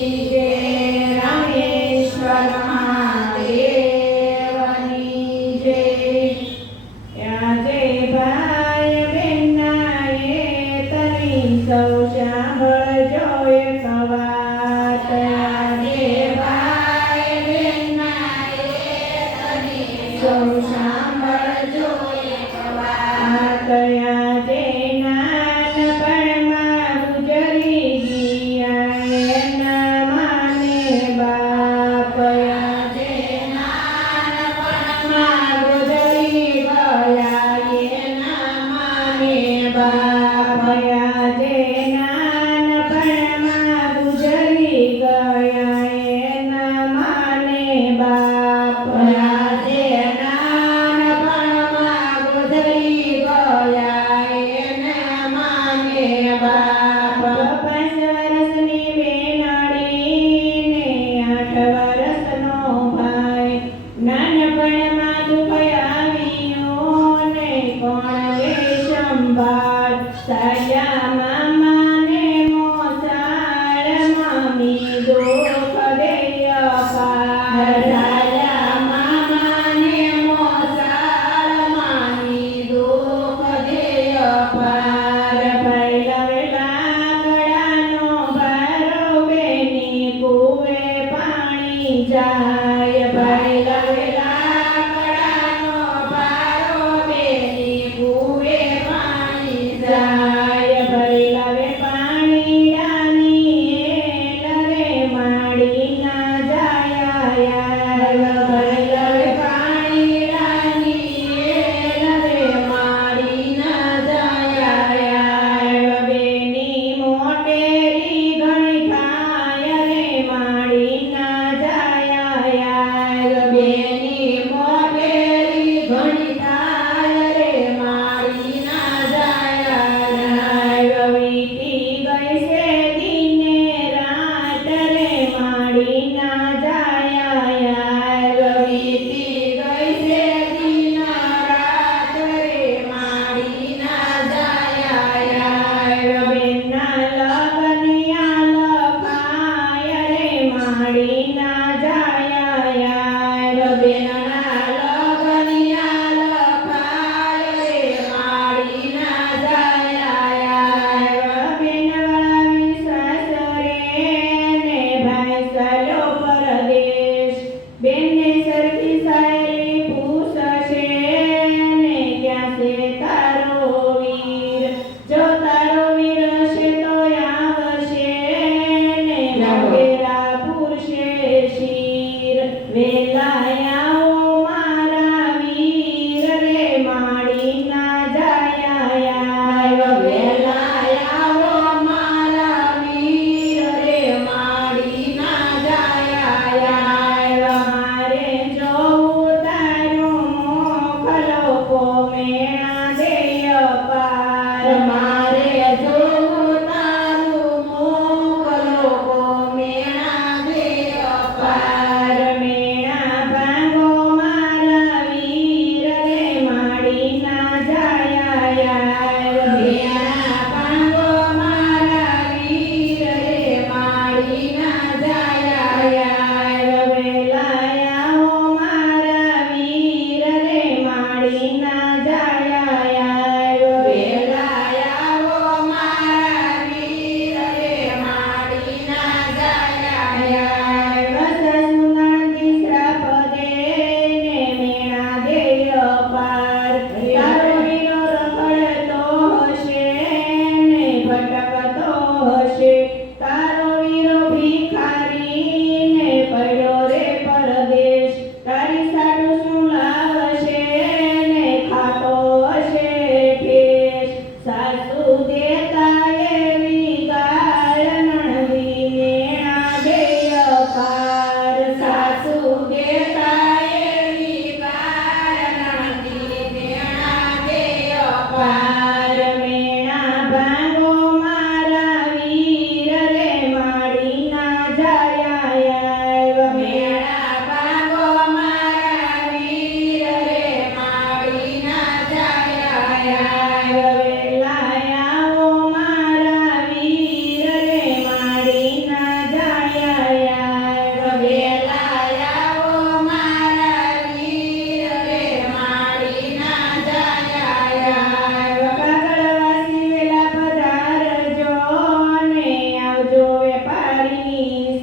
જય રામેશ્વર મહાદેવની જય. આજે ભાઈ બહેનના તની સૌ સાંભળજો એક વાત. આજે ભાઈ બહેનના તની સૌ સાંભળજો એક વાત. આજે નાનપણમાં ગુજરી ગયા એના માને બાપ. આજે નાનપણમાં ગુજરી ગયા એના માને બાપ. આજે નાનપણમાં ગુજરી ગયા એના માને બાપ. આજે નાનપણમાં ગુજરી ગયા એના માને બાપ. 5 વર્ષની બેનડીને 8 વર્ષનો ભાઈ. નાનપણમાં દુઃખ આવ્યું ને કોણ લે સંભાળ. સાયા મામાને મોસાળ મમ્મી દુઃખ દે અપાર. સાયા મામાને મોસાળ મમ્મી દુઃખ દે અપાર. પહેલા લાકડાનો ભારો બેની કુવે પાણી જાય. પહેલા લાકડાનો ભારો બેની કુવે પાણી જાય. પહેલા પાણી ડાની લરે માડી ના જાય. પહેલા પાણી ડાની લરે માડી ના જાય. બેની મોટેરી ઘણી થાય રે માડી ના જાય. બેની મોટેરી ઘણી થાય રે માડી ના જાય. વીતી ગઈ છે દિને રાત રે માડી ના જાય. વીતી ગઈ છે દિન રાત રે માડી ના જાય. બેનના લગનિયા લખાય રે માડી ના જાય. બેનના લગનિયા લખાય રે માડી ના જાય. બેનવાળા સાસરે ને ભાઈ ચાલ્યો પરદેશ. બેનને સરખી સાયલી પૂછશે ને ક્યાં છે તારો વીર. જો તારો વીર હશે તો આવશે ને લાગેલા પૂરશે શીર. વેલા આવો મારા વીર રે માડી ના જાય. વેલા આવો મારા વીર રે માડી ના જાય. મારે જોવું તારું મોકલો મેણા દે અપાર. મારે જોવું તારું મોકલો મેણા દે અપાર. મેણા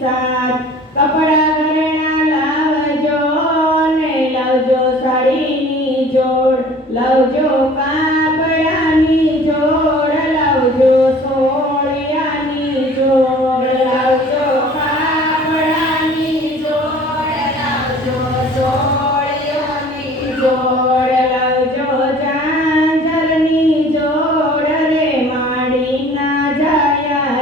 સાથ કપડા ઘરેણા લાવજો ને લાવજો સાડીની જોડ લાવજો કાપડાની જોડ લાવજો સોળિયાની જોડ લાવજો કાપડાની જોડ લાવજો સોળિયાની જોડ લાવજો ઝાંઝરની જોડ રે માડીના જાયા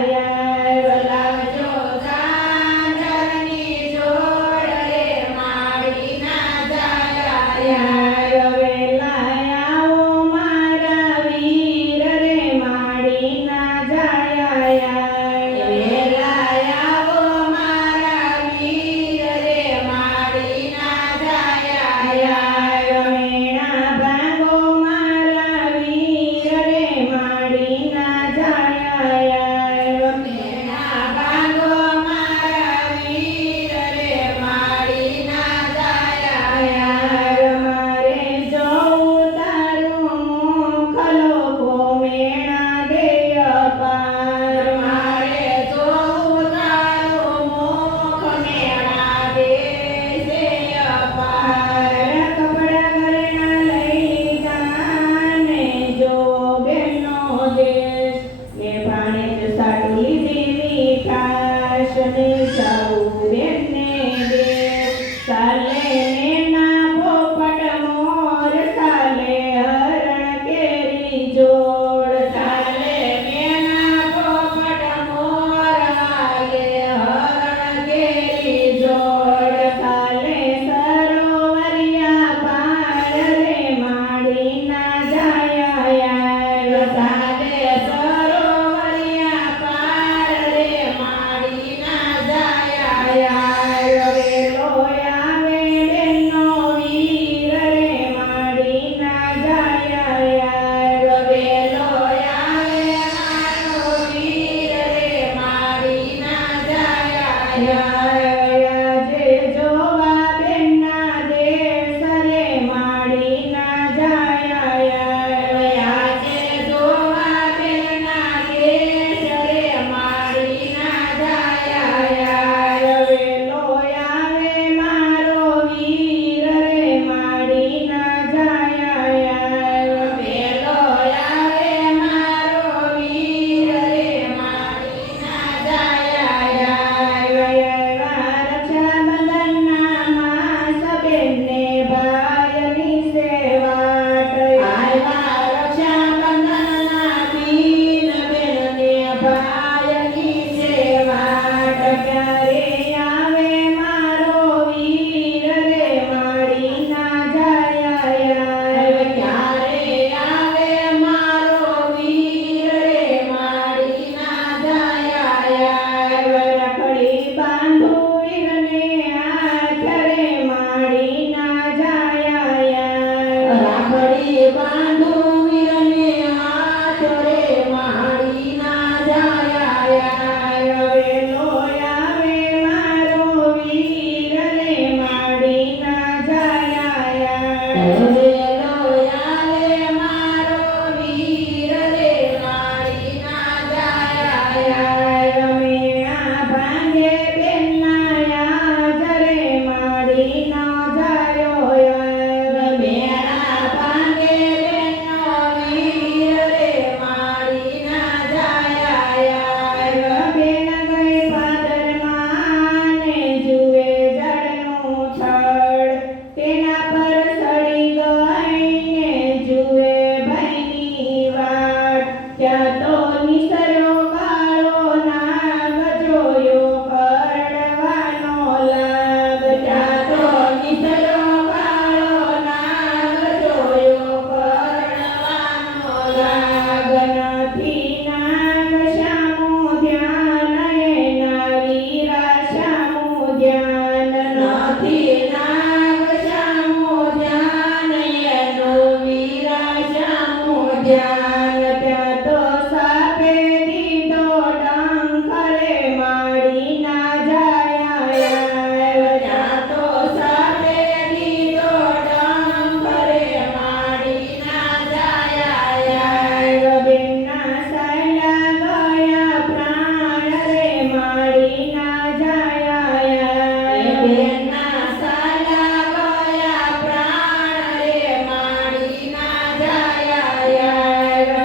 લાવજો ઝાંઝરની જોડ રે માડીના જાયા વેલા આવો મારા વીર રે માડીના જાયા વેલા આવો મારા વીર રે માડીના જાયા મેણા ભાગો મારા વીર રે માડીના જાયા મેણા ભાગો મારા વીર રે માડીના જાયા મારે જોઉં તારું મુખલો મેણા દે અપાર મારે જોઉં તારું મુખ મેણા દે અપાર કપડા ઘરેણા લઈ જાને જો બેનો દેશ ને ભાણે જ સાટું લીધી મીઠાશ ને જાઉં બેનને દેશ સાલે નેના પોપટ મોર સાલે હરણ કેરી જોડ સાલે નેના પોપટ મોર હાલે હરણ કેરી જોડ સાલે સરોવરિયા પાર રે માડીના જાયા સાલે સરોવરિયા પાર રે માડીના જાયા વેલો આવે બેનો વીર રે માડીના જાયા વેલો આવે મારો વીર રે માડીના જાયા જે જોવા બેનના દેશ રે માડીના જાયા જે જોવા બેનના દેશ રે માડીના જાયા વેલો આવે મારો વીર રે માડીના જાયા વેલો આવે મારો વીર રે માડીના જાયા રક્ષાબંધનના માસ બેનને ભાઈની સેવાટ આવ્યા રક્ષાબંધનના દિન બેનને ભાઈની સેવાટ ક્યારે આવે મારો વીર રે માડીના જાયા ક્યારે આવે મારો વીર રે માડીના જાયા રાખડી બાંધું વીરને હાથ રે માડીના જાયા રાખડી બાંધું વીરને હાથ રે માડીના જાયા વેલો આવે જાયા બેના સાલા ગયા પ્રાણ રે માડીના જાયા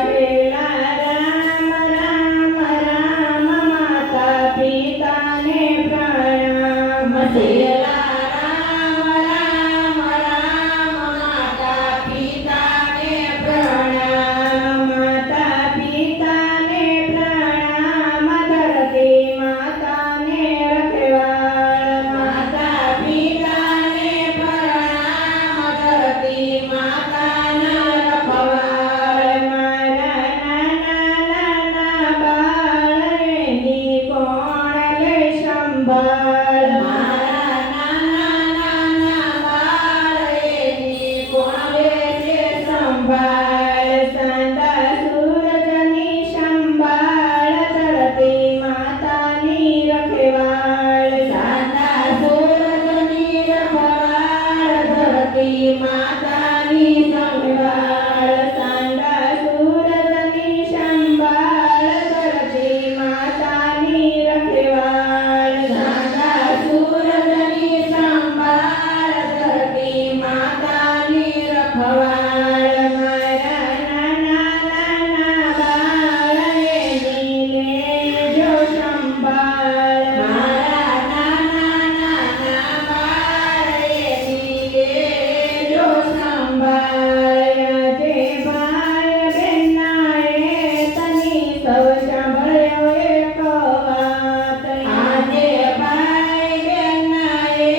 રહેલા રામ રામ રામ માતા પિતાને પ્રણામ શીલા રામ રામ રામ માતા પિતાને પ્રણામ માતા પિતાને પ્રણામ ધરતી માતાને રખવાળ માતા પિતાને પ્રણામ ધરતી માતાના રખવાળ મારા નાના નાના બાળ એની કોણ લે સંભાળ મારા નાના નાના બાળ એની કોણ લેશે સંભાળ સંદા સૂરજની સંભાળ ધરતી માતાની રખવાળ સાંદા સૂરજની રખવાળ ધરતી માતાની સંભાળ સંદા સૂરજની સંભાળ ધરતી માતાની રખવાળ સાંદા સૂરજની સંભાળ ધરતી માતાની રખવાળ મારા નાના નાના બાળ એની લેજો સંભાળ મારા નાના નાના બાળ એની લેજો સંભાળ જે ભાઈ બહેના એ તની સૌ સાંભળ્યો એક વાત આજે ભાઈ બેનના એ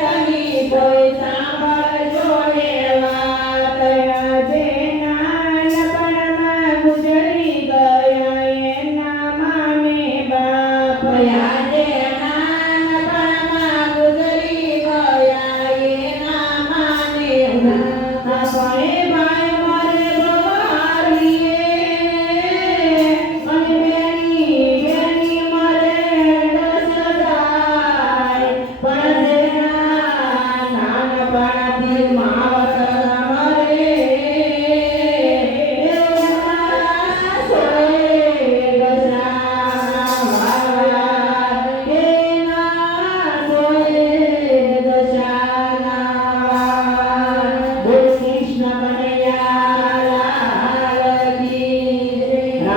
તની કોઈ સાંભળજો એ વાત આજે નાનપણમાં ગુજરી ગયા એના મામે બાપ આજે